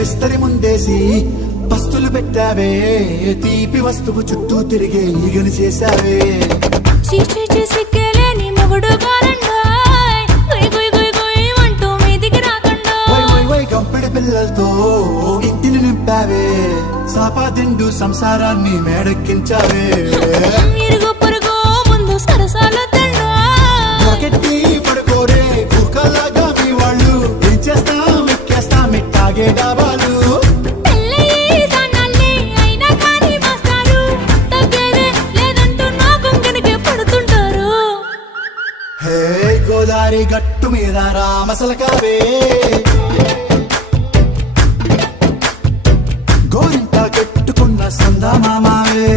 విస్తరి ముందేసి పస్తులు పెట్టావే తీపి వస్తువు చుట్టూ తిరిగే ఈగలు చేశావే సిక్కేలేని మొగుడు బారండాయ్ గుయ్ గుయ్ గుయ్ గుయ్ అంటూ మీదికి రాకుండా గంపెడి పిల్లలతో ఇంటిని నింపావే సాపాదిండు సంసారాన్ని మేడెక్కించావే ఇరుగు పొరుగు ముందు సరసాలు గట్టి పడుకోరే కుక్కలాగా మీ వాళ్ళు ఏం చేస్తాం ఎక్కేస్తాం ఇట్టాగే డాబాలు హే గోదారి గట్టు మీద రామసలకావే గోరింట కట్టుకున్న సందా మామావే